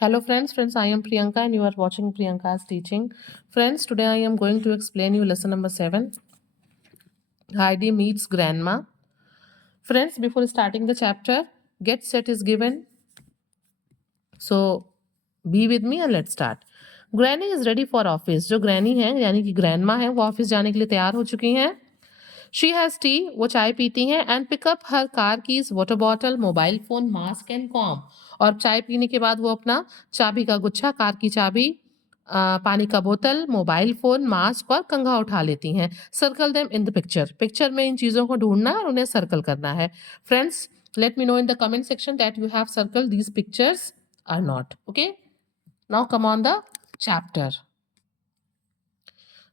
Hello friends, I am Priyanka and you are watching Priyanka's teaching. Friends, today I am going to explain you lesson number 7, Heidi meets grandma. Friends, before starting the chapter, get set is given. So be with me and let's start. Granny is ready for office. जो granny है यानी कि grandma है वो office जाने के लिए तैयार हो चुकी हैं. She has tea, वो चाय पीती हैं and pick up her car keys, water bottle, mobile phone, mask and comb. और चाय पीने के बाद वो अपना चाबी का गुच्छा, कार की चाबी, पानी का बोतल, मोबाइल फोन, मास्क और कंघा उठा लेती हैं. Circle them in the picture. Picture में इन चीज़ों को ढूंढना है और उन्हें सर्कल करना है. Friends, let me know in the comment section that you have circled these pictures or not. Okay, now come on the chapter.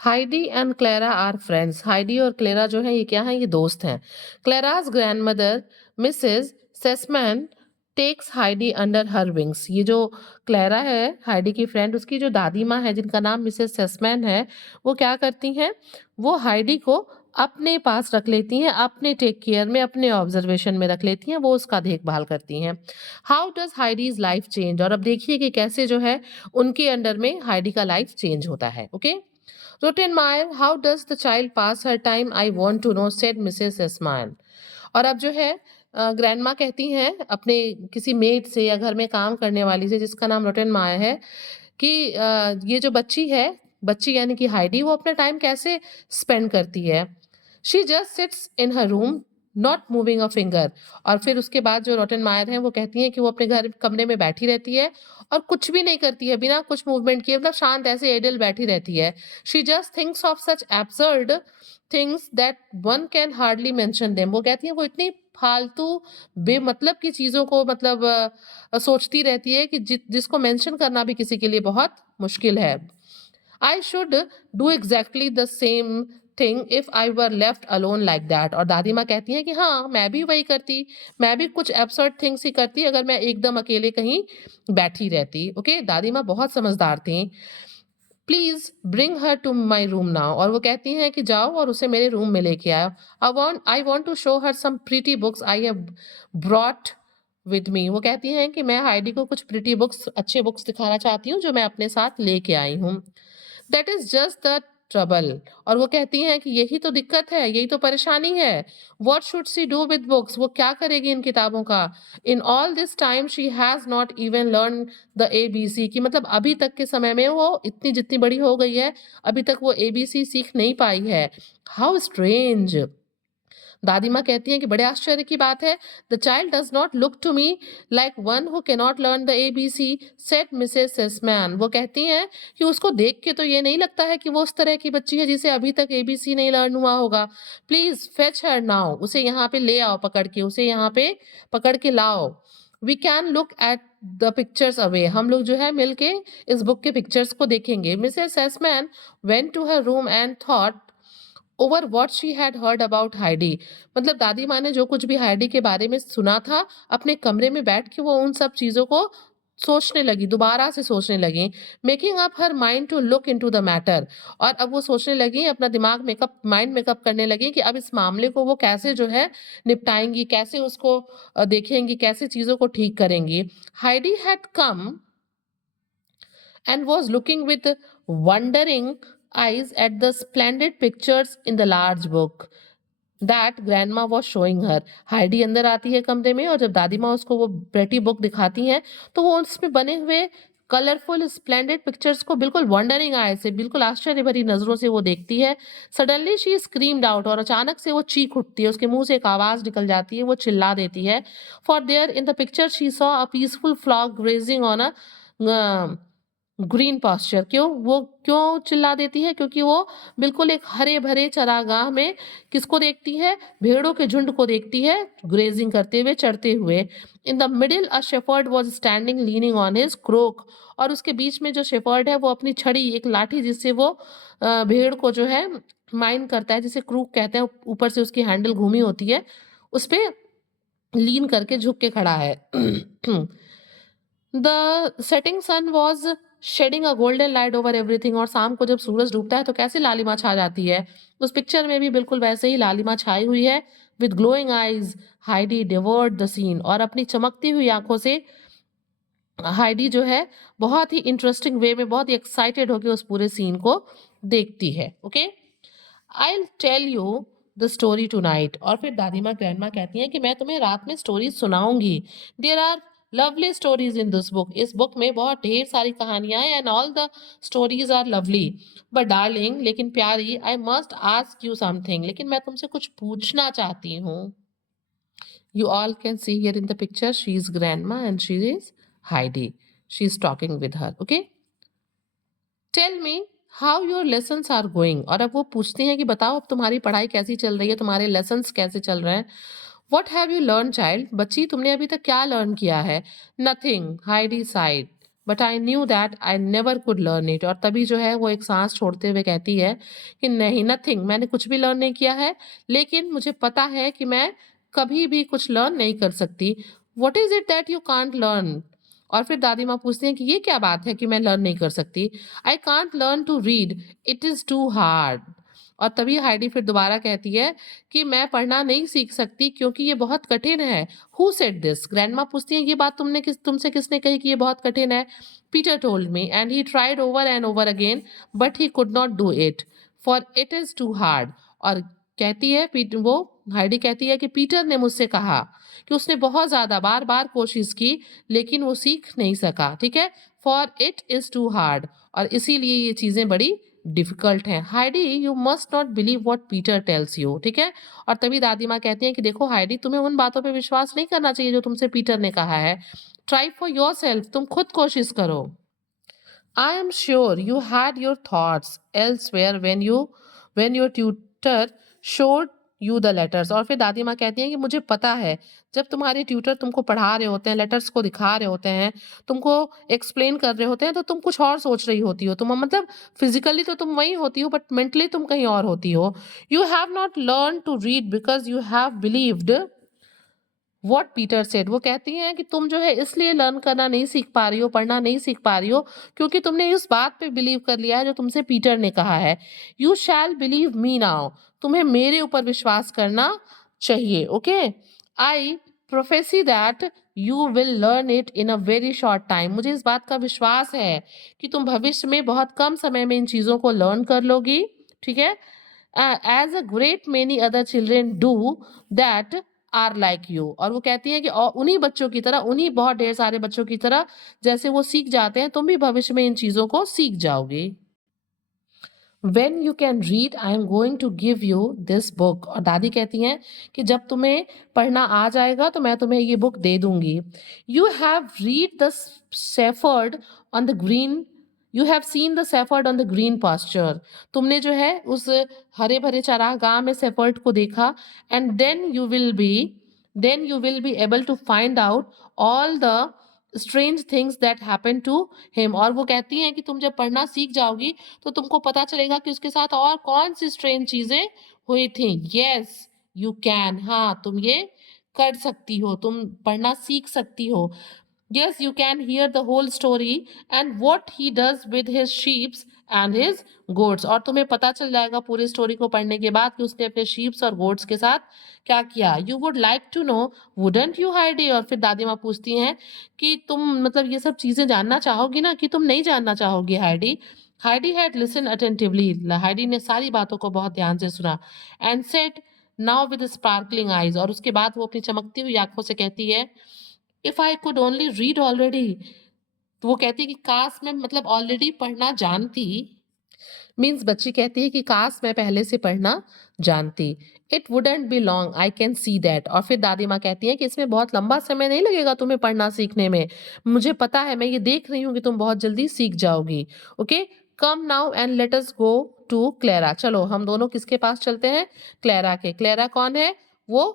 Heidi and Clara are friends. Heidi और क्लेरा जो है ये क्या है, ये दोस्त हैं. Clara's grandmother Mrs Sesemann takes Heidi under her wings. ये जो क्लेरा है हाइडी की फ्रेंड, उसकी जो दादी माँ है जिनका नाम मिसेस सेसमैन है, वो क्या करती हैं, वो हाइडी को अपने पास रख लेती हैं, अपने टेक केयर में, अपने ऑब्जर्वेशन में रख लेती हैं, वो उसका देखभाल करती हैं. How does Heidi's life change. और अब देखिए कि कैसे जो है उनके अंडर में हाइडी का लाइफ चेंज होता है. Okay, Rottenmeier, how does the child pass her time? I want to know, said Mrs. Esman. और अब जो है ग्रैंड माँ कहती हैं अपने किसी मेड से या घर में काम करने वाली से जिसका नाम रोटेन मायर है कि ये जो बच्ची है, बच्ची यानी कि हाइडी, वो अपना टाइम कैसे स्पेंड करती है. She just sits in her room not moving a finger. और फिर उसके बाद जो रोटेन मायर है वो कहती हैं कि वो अपने घर कमरे में बैठी रहती है और कुछ भी नहीं करती है, बिना कुछ मूवमेंट किए, मतलब शांत ऐसे एडल बैठी रहती है. She just thinks of such absurd things that one can hardly mention them. वो कहती है वो इतनी फालतू बेमतलब की चीज़ों को मतलब सोचती रहती है कि जिसको मेंशन करना भी किसी के लिए बहुत मुश्किल है. I should do exactly the same thing if I were left alone like that. और दादी माँ कहती हैं कि हाँ, मैं भी वही करती, मैं भी कुछ एब्सर्ड थिंग्स ही करती अगर मैं एकदम अकेले कहीं बैठी रहती. ओके, दादी माँ बहुत समझदार थी. Please bring her to my room now. और वो कहती हैं कि जाओ और उसे मेरे रूम में लेके आओ. I want to show her some pretty books I have brought with me. वो कहती हैं कि मैं हाइडी को कुछ प्रीटी बुक्स, अच्छे बुक्स दिखाना चाहती हूँ जो मैं अपने साथ लेके आई हूँ. That is just the trouble. और वो कहती हैं कि यही तो दिक्कत है, यही तो परेशानी है. What should see do with books. वो क्या करेगी इन किताबों का. In all this time she has not even learn the ABC. की मतलब अभी तक के समय में वो इतनी जितनी बड़ी हो गई है, अभी तक वो ABC सीख नहीं पाई है. How strange. दादी माँ कहती हैं कि बड़े आश्चर्य की बात है. The child does not look to me like one who cannot learn the ABC, said Mrs Sesemann. वो कहती हैं कि उसको देख के तो ये नहीं लगता है कि वो उस तरह की बच्ची है जिसे अभी तक ABC नहीं लर्न हुआ होगा. Please fetch her now. उसे यहाँ पे ले आओ पकड़ के, उसे यहाँ पे पकड़ के लाओ. We can look at the pictures away. हम लोग जो है मिलके इस बुक के पिक्चर्स को देखेंगे. Mrs Sesemann went to her room and thought over what she had heard about Heidi. मतलब दादी माँ ने जो कुछ भी हाइडी के बारे में सुना था, अपने कमरे में बैठ के वो उन सब चीज़ों को सोचने लगी, दोबारा से सोचने लगी. Making up her mind to look into the matter. और अब वो सोचने लगी, अपना दिमाग मेकअप, माइंड मेकअप करने लगी कि अब इस मामले को वो कैसे जो है निपटाएंगी, कैसे उसको देखेंगी, कैसे चीज़ों को ठीक करेंगी. Heidi had come and was looking with wondering eyes at the splendid pictures in the large book that grandma was showing her. Heidi अंदर आती है कमरे में और जब दादी माँ उसको वो प्रेटी बुक दिखाती हैं तो वो उसमें बने हुए कलरफुल स्प्लेंडेड पिक्चर्स को बिल्कुल वंडरिंग आई से, बिल्कुल आश्चर्य भरी नजरों से वो देखती है. Suddenly she screamed out. और अचानक से वो चीख उठती है, उसके मुंह से एक आवाज निकल जाती है, वो चिल्ला देती है. For there in the picture she saw a peaceful flock grazing on a green pasture. क्यों चिल्ला देती है, क्योंकि वो बिल्कुल एक हरे भरे चरागाह में किसको देखती है, भेड़ों के झुंड को देखती है ग्रेजिंग करते हुए, चढ़ते हुए. In the middle a shepherd was standing leaning on his crook. और उसके बीच में जो शेफर्ड है वो अपनी छड़ी, एक लाठी जिससे वो भेड़ को जो है माइन करता है, जिसे क्रूक कहते हैं, ऊपर से उसकी हैंडल घूमी होती है, उस पे लीन करके झुक के खड़ा है. The setting sun was shading a golden light over everything. और शाम को जब सूरज डूबता है तो कैसे लालिमा छा जाती है, उस पिक्चर में भी बिल्कुल वैसे ही लालिमा छाई हुई है. With glowing eyes Heidi devoured the scene. और अपनी चमकती हुई आंखों से हाइडी जो है बहुत ही इंटरेस्टिंग वे में बहुत ही एक्साइटेड होकर उस पूरे सीन को देखती है। Okay, I tell you the story tonight. और फिर दादी माँ ग्रैंड माँ कहती हैं कि मैं तुम्हें रात में स्टोरीज सुनाऊंगी। There are lovely stories in this book. इस बुक में बहुत ढेर सारी कहानियां हैं and all the stories are lovely. But darling, लेकिन प्यारी, I must ask you something. लेकिन मैं तुमसे कुछ पूछना चाहती हूँ। You all can see here in the picture, she is grandma and she is Heidi. She is talking with her. Okay. Tell me how your lessons are going. और अब वो पूछती हैं कि बताओ अब तुम्हारी पढ़ाई कैसी चल रही है, तुम्हारे lessons कैसे चल रहे हैं. What have you learned, child? बच्ची, तुमने अभी तक क्या learn किया है? Nothing. Heidi sighed. But I knew that I never could learn it. और तभी जो है वो एक सांस छोड़ते हुए कहती है कि नहीं, nothing. मैंने कुछ भी learn नहीं किया है, लेकिन मुझे पता है कि मैं कभी भी कुछ learn नहीं कर सकती. What is it that you can't learn? और फिर दादी माँ पूछती हैं कि ये क्या बात है कि मैं लर्न नहीं कर सकती. I can't learn to read, it is too hard. और तभी हाइडी फिर दोबारा कहती है कि मैं पढ़ना नहीं सीख सकती क्योंकि ये बहुत कठिन है. Who said this? ग्रैंडमा पूछती हैं ये बात तुमसे किसने कही कि ये बहुत कठिन है. Peter told me and he tried over and over again but he could not do it for it is too hard. और कहती है वो हाइडी कहती है कि पीटर ने मुझसे कहा कि उसने बहुत ज्यादा बार बार कोशिश की लेकिन वो सीख नहीं सका. ठीक है, for it is too hard, और इसीलिए ये चीजें बड़ी डिफिकल्ट हैं. Heidi, you must not believe what Peter tells you. ठीक है, और तभी दादी माँ कहती हैं कि देखो हाइडी, तुम्हें उन बातों पे विश्वास नहीं करना चाहिए जो तुमसे पीटर ने कहा है. ट्राई फॉर योर सेल्फ, तुम खुद कोशिश करो. I am sure you had your thoughts elsewhere when your tutor showed you the letters. और फिर दादी माँ कहती हैं कि मुझे पता है जब तुम्हारे ट्यूटर तुमको पढ़ा रहे होते हैं, लेटर्स को दिखा रहे होते हैं, तुमको एक्सप्लेन कर रहे होते हैं, तो तुम कुछ और सोच रही होती हो. तुम मतलब फिजिकली तो तुम वही होती हो बट मेंटली तुम कहीं और होती हो. You have not learn to read because you have believed what Peter said. वो कहती हैं कि तुम जो है इसलिए लर्न करना नहीं सीख पा रही हो, पढ़ना नहीं सीख पा रही हो क्योंकि तुमने इस बात पे बिलीव कर लिया है जो तुमसे पीटर ने कहा है. You shall believe me now. तुम्हें मेरे ऊपर विश्वास करना चाहिए. Okay, I prophecy that you will learn it in a very short time. मुझे इस बात का विश्वास है कि तुम भविष्य में बहुत कम समय में इन चीजों को लर्न कर लोगी. ठीक है, as a great many other children do that are like you. और वो कहती है कि उन्हीं बच्चों की तरह, उन्हीं बहुत ढेर सारे बच्चों की तरह जैसे वो सीख जाते हैं, तुम भी भविष्य में इन चीजों को सीख जाओगी. When you can read, I am going to give you this book. और दादी कहती हैं कि जब तुम्हें पढ़ना आ जाएगा तो मैं तुम्हें ये बुक दे दूंगी. You have read the shepherd on the green. You have seen the shepherd on the green pasture. तुमने जो है उस हरे भरे चरागाह में shepherd को देखा. And then you will be able to find out all the strange things that happened to him. और वो कहती हैं कि तुम जब पढ़ना सीख जाओगी तो तुमको पता चलेगा कि उसके साथ और कौन सी स्ट्रेंज चीजें हुई थी. Yes you can. हाँ, तुम ये कर सकती हो, तुम पढ़ना सीख सकती हो. Yes you can hear the whole story and what he does with his sheeps and his goats. और तुम्हें पता चल जाएगा पूरी स्टोरी को पढ़ने के बाद कि उसने अपने शीप्स और गोट्स के साथ क्या किया. You would like to know, wouldn't you Heidi? और फिर दादी माँ पूछती हैं कि तुम मतलब ये सब चीजें जानना चाहोगी ना, कि तुम नहीं जानना चाहोगी Heidi? Heidi had listen attentively. Heidi ने सारी बातों को बहुत ध्यान से सुना. And said now with sparkling eyes. और उसके बाद वो अपनी चमकती हुई आंखों से कहती है if I could only read already. तो वो कहती है कि काश मैं मतलब ऑलरेडी पढ़ना जानती. मीन्स बच्ची कहती है कि काश मैं पहले से पढ़ना जानती. It wouldn't be long, I can see that. और फिर दादी माँ कहती है कि इसमें बहुत लंबा समय नहीं लगेगा तुम्हें पढ़ना सीखने में. मुझे पता है, मैं ये देख रही हूँ कि तुम बहुत जल्दी सीख जाओगी. Okay, come now and let us go to Clara. चलो हम दोनों किसके पास चलते हैं? क्लेरा के. क्लेरा कौन है? वो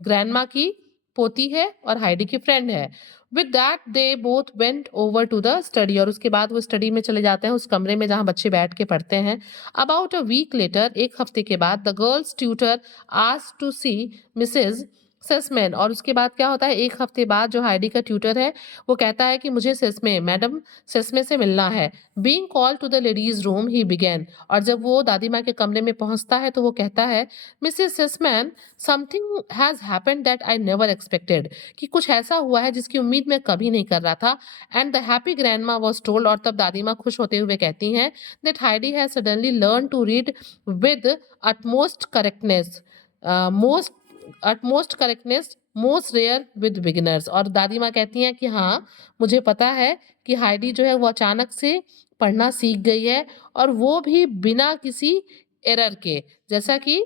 ग्रैंडमा की पोती है और हाइडी की फ्रेंड है. With that they both went over to the study. और उसके बाद वो स्टडी में चले जाते हैं, उस कमरे में जहां बच्चे बैठ के पढ़ते हैं. अबाउट अ वीक लेटर, एक हफ्ते के बाद, the girl's tutor asked to see Mrs Sesemann. और उसके बाद क्या होता है, 1 हफ्ते बाद जो हाइडी का ट्यूटर है, वो कहता है कि मुझे सेस्मे मैडम सेस्मे से मिलना है। Being called to the ladies room he began. और जब वो दादी माँ के कमरे में पहुँचता है तो वो कहता है, Mrs Sesemann, something has happened that I never expected, कि कुछ ऐसा हुआ है जिसकी उम्मीद मैं कभी नहीं कर रहा था। And the happy grandma was told. और तब दादी माँ खुश होते हुए कहती हैं that Heidi has suddenly learn to read with utmost correctness, most utmost correctness, most rare with beginners. और दादी माँ कहती हैं कि हाँ, मुझे पता है कि हाइडी जो है वो अचानक से पढ़ना सीख गई है, और वो भी बिना किसी एरर के। जैसा कि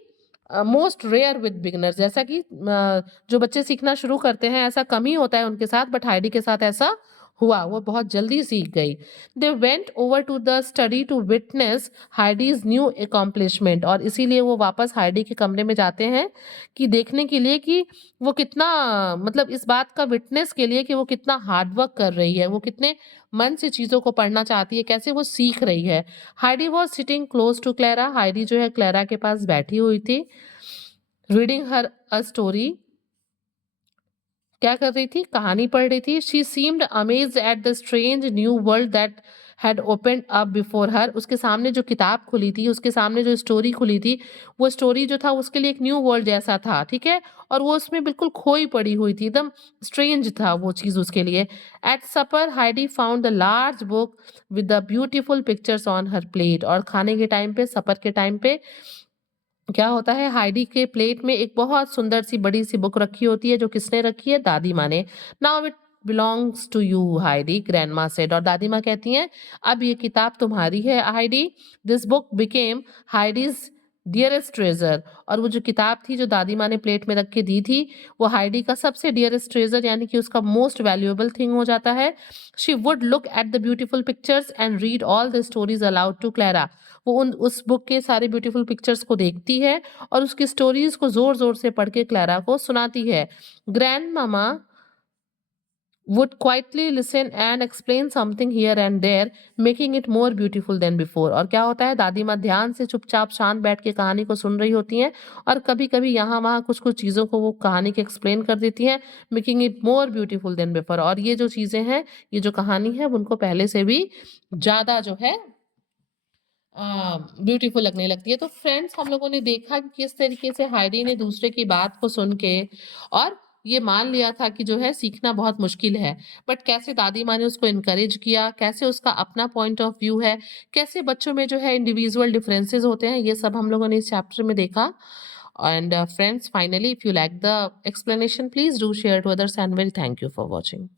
मोस्ट रेयर विद बिगिनर्स, जैसा कि जो बच्चे सीखना शुरू करते हैं ऐसा कम ही होता है उनके साथ, बट हाइडी के साथ ऐसा हुआ, वो बहुत जल्दी सीख गई। They went over to the study to witness Heidi's new accomplishment. और इसीलिए वो वापस हाइडी के कमरे में जाते हैं कि देखने के लिए कि वो कितना, मतलब इस बात का विटनेस के लिए कि वो कितना हार्ड वर्क कर रही है, वो कितने मन से चीज़ों को पढ़ना चाहती है, कैसे वो सीख रही है। Heidi was sitting close to Clara. Heidi जो है क्लेरा के पास बैठी हुई थी, रीडिंग हर अ स्टोरी। क्या कर रही थी? कहानी पढ़ रही थी। She seemed amazed at the strange new world that had opened up before her. उसके सामने जो किताब खुली थी, उसके सामने जो स्टोरी खुली थी, वो स्टोरी जो था उसके लिए एक न्यू वर्ल्ड जैसा था, ठीक है? और वो उसमें बिल्कुल खोई पड़ी हुई थी, एकदम स्ट्रेंज था वो चीज़ उसके लिए। At supper Heidi found a large book with the beautiful pictures on her plate. और खाने के टाइम पे, सपर के टाइम पे क्या होता है, हाइडी के प्लेट में एक बहुत सुंदर सी बड़ी सी बुक रखी होती है, जो किसने रखी है? दादी माँ ने। Now it belongs to you Heidi, grandma said. और दादी माँ कहती हैं, अब ये किताब तुम्हारी है Heidi. This book became Heidi's dearest treasure. और वो जो किताब थी जो दादी माँ ने प्लेट में रख के दी थी, वो हाइडी का सबसे डियरेस्ट ट्रेजर, यानी कि उसका मोस्ट वैल्यूएबल थिंग हो जाता है। She would look at the beautiful pictures and read all the stories aloud to Clara. वो उन उस बुक के सारे ब्यूटीफुल पिक्चर्स को देखती है और उसकी स्टोरीज को जोर जोर से पढ़ के क्लारा को सुनाती है। Grand mama would quietly listen and explain something here and there, making it more beautiful than before। और क्या होता है, दादी माँ ध्यान से चुपचाप शांत बैठ के कहानी को सुन रही होती हैं, और कभी कभी यहाँ वहाँ कुछ कुछ चीज़ों को वो कहानी के एक्सप्लेन कर देती हैं, making it more beautiful then before. और ये जो चीज़ें हैं, ये जो कहानी है, उनको पहले से भी ज़्यादा जो है ब्यूटीफुल लगने लगती है। तो फ्रेंड्स, हम लोगों ने देखा कि किस तरीके से हाइडी ने दूसरे की बात को सुन के और ये मान लिया था कि जो है सीखना बहुत मुश्किल है, बट कैसे दादी माँ ने उसको इनकरेज किया, कैसे उसका अपना पॉइंट ऑफ व्यू है, कैसे बच्चों में जो है इंडिविजुअल डिफरेंसेस होते हैं, ये सब हम लोगों ने इस चैप्टर में देखा। And friends, finally if you like the explanation, please do share to others, and very thank you for watching.